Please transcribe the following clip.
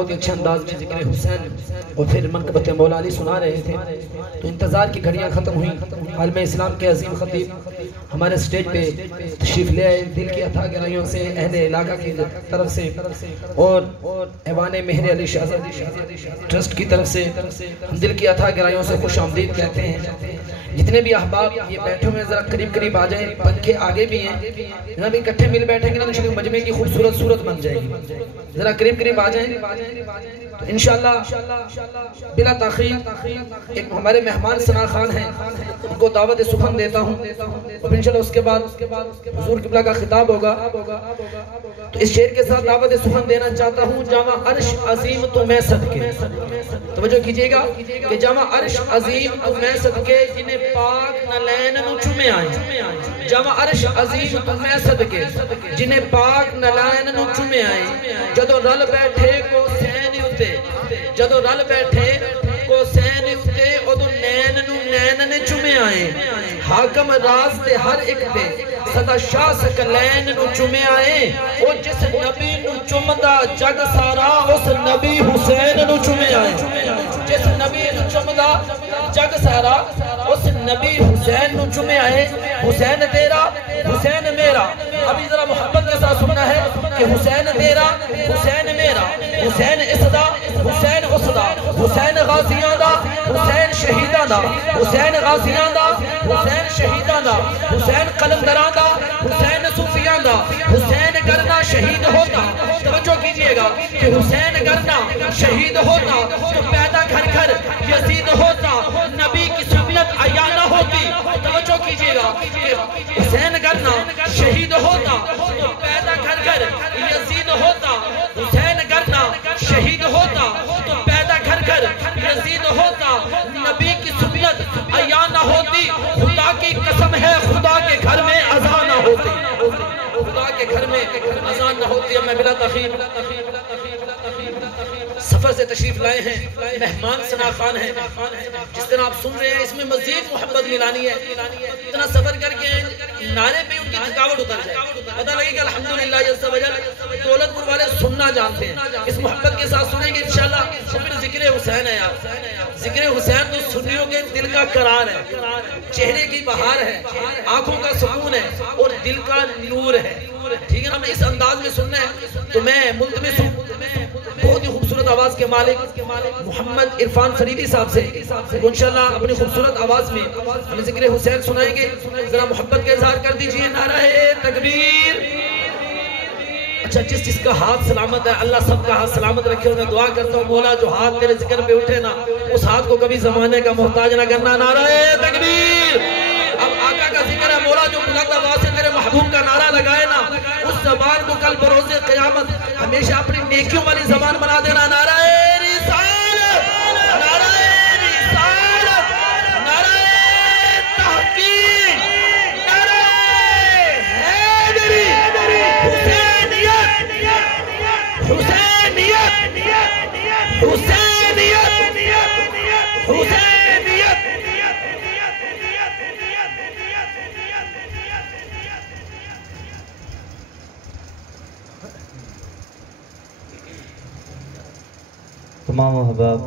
بہت اچھے انداز میں ذکر حسین اور پھر منقبت مولا علی سنا رہے تھے تو انتظار کی گھڑیاں ختم ہوئیں۔ عالم اسلام کے عظیم خطیب ہمارے سٹیج پہ تشریف لے آئے، دل کی عطا گرائیوں سے اہل علاقہ کی طرف سے اور ایوان مہر علی شہزادی ٹرسٹ کی طرف سے ہم دل کی عطا گرائیوں سے خوش آمدید کہتے ہیں۔ جتنے بھی احباب یہ بیٹھے ہوئے ذرا قریب قریب آ جائیں، پنکھے آگے بھی ہیں، جناب اکٹھے مل بیٹھیں گے نا تو مجمع کی خوبصورت صورت بن جائے گی۔ ذرا قریب قریب آ جائیں تو انشاءاللہ بلا تاخیر ایک ہمارے مہمان ثنا خان ہیں، ان کو دعوت سخن دیتا ہوں اور انشاءاللہ اس کے بعد حضور قبلہ کا خطاب ہوگا۔ تو اس شعر کے ساتھ دعوت سخن دینا چاہتا ہوں، جامع عرش عظیم تو میں صدقے، توجہ کیجئے گا کہ جامع عرش عظیم تو میں صدقے جنہیں پاک نلین نو چومے آئیں، جامع عرش عظیم تو میں صدقے جنہیں پاک نلین نو چومے آئیں، جدو رل بیٹھے کو سین اتے، جدو رل بیٹھے کو سین اتے ادو نین نو نین نے چومے آئیں، حاکم راز تے ہر ایک تے صدا شاہ سکلین نو چومے آئیں، او جس نبی نو چومدہ جگ سارا اس نبی حسین نو چومے آئیں، جس نبی نو چومدہ جگ سارا اس نبی حسین نو چومے آئیں، حسین تیرا حسین میرا۔ ابھی ذرا محبت کے ساتھ سننا ہے کہ حسین تیرا حسین میرا، حسین اسدا حسین اسدا، حسین غازیاں دا حسین شہیداں دا، حسین غازیاں دا حسین شہیداں دا، حسین قلندراں دا حسین صوفیاں دا، حسین گرنا شہید ہوتا، توجہ کیجئے گا کہ حسین گرنا شہید ہوتا تو پیدا گھر گھر یزید ہوتا، نبی کی سنت عیاں نہ ہوتی، توجہ کیجئے گا کہ حسین گرنا شہید ہوتا تو پیدا گھر گھر یزید ہوتا، حسین گرنا شہید ہوتا تو پیدا گھر گھر یزید ہوتا، نبی کی سنت عیاں نہ ہوتی، خدا کی قسم ہے خدا کے گھر میں اذان نہ ہوتی، خدا کے گھر میں اذان نہ ہوتی۔ اب میں بلا تخیر سفر سے تشریف لائے ہیں، مہمان ثنا خان ہیں، جس طرح آپ سن رہے ہیں اس میں مزید محبت ملانی ہے، اتنا سفر کر کے نعرے پہ ان کی تھکاوٹ اتر جائے، پتہ لگے کہ الحمدللہ جل وجل دولت پور والے سننا جانتے ہیں، اس محبت کے ساتھ سنیں گے انشاءاللہ۔ پھر ذکر حسین ہے یار، ذکر حسین تو سنیوں کے دل کا قرار ہے، چہرے کی بہار ہے، آنکھوں کا سکون ہے اور دل کا نور ہے، ٹھیک ہے نا۔ میں اس انداز میں سننا ہے تو میں ملتمس ہوں بہت ہی خوبصورت آواز کے مالک محمد عرفان فریدی صاحب سے انشاءاللہ اپنی خوبصورت آواز میں ہمیں ذکر حسین سنائیں گے، ذرا محبت کا اظہار کر دیجئے، نعرہ تکبیر۔ اچھا جس کا ہاتھ سلامت ہے اللہ سب کا ہاتھ سلامت رکھے، اور میں دعا کرتا ہوں مولا جو ہاتھ تیرے ذکر پہ اٹھے نا اس ہاتھ کو کبھی زمانے کا محتاج نہ کرنا، نعرہ تکبیر۔ اب آقا کا ذکر ہے، مولا جو بلند آواز سے تیرے محبوب کا نعرہ لگائے نا اس زبان کو کل بروز قیامت ہمیشہ اپنی نیکیوں والی زبان بنا دینا، نعرہ رسالت، نعرہ رسالت، نعرہ تحقیق، نعرہ حیدری، حسینیت، حسینیت، حسینیت، حسینیت۔ تمام احباب